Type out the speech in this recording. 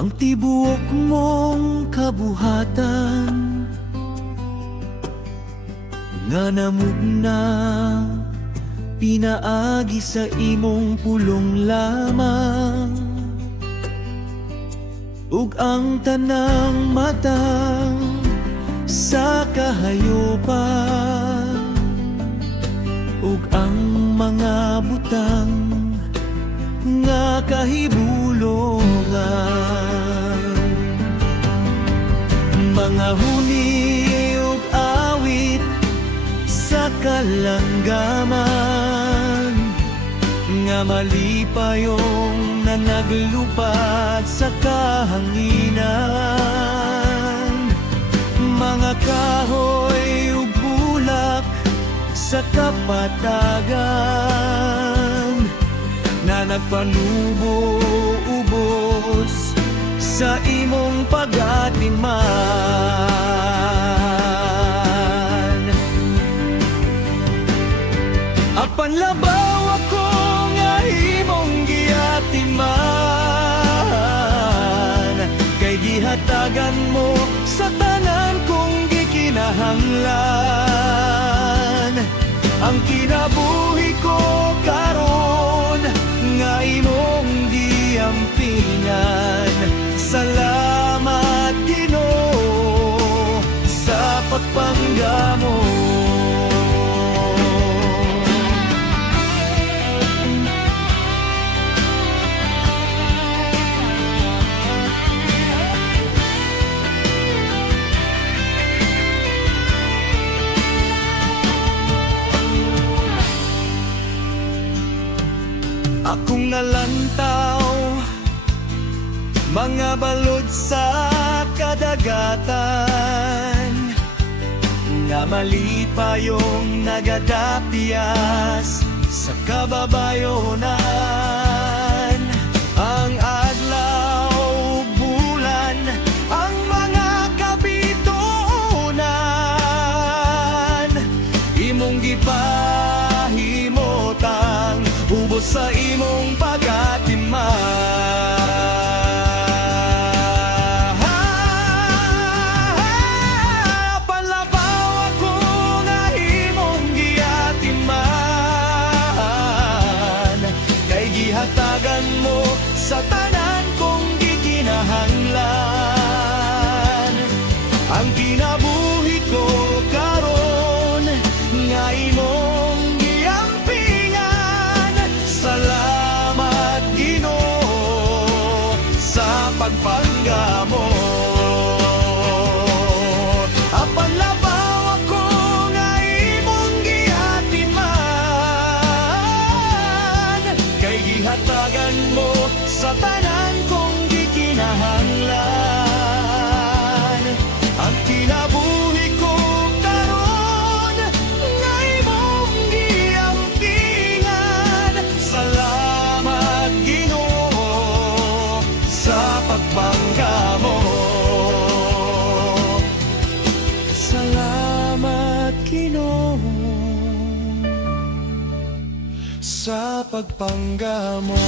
ang tibuok mong kabuhatan nga namugna pinaagi sa imong pulong lamang, ug ang tanang matang sa kahayupan, ug ang mga butang nga kahibulongan, mga huni ug awit sa kalanggaman, nga malipayong na naglupad sa kahanginan, mga kahoy ug bulak sa kapatagan, na nagpanubo-ubos sa imong pag-atiman. Apan labaw ako nga imong giatiman, kay gihatagan mo sa tanan kong gikinahanglan. Ang kinabuhi ko karon nga imong giampingan. Salamat Ginoo sa pagpanggamo. Akong nalantaw mga balod sa kadagatan, nga malipayong nagadapyas sa kababayonan. Ang adlaw, bulan, ang mga kabitunan, imong gipahimotang ubos sa imong pag-atiman. Panlabaw ako nga imong giatiman, kay gihatagan mo sa tanan kong gikinahanglan. Ang kinabuhi ko karon nga imong pagpanggamo. Apan labaw ako nga imong giatiman, kay gihatagan mo sa tanan kong gikinahanglan. Ang kinabuhi ko karon nga imong giampingan. Salamat Ginoo sa pagpanggamo. Salamat Ginoo sa pagpanggamo.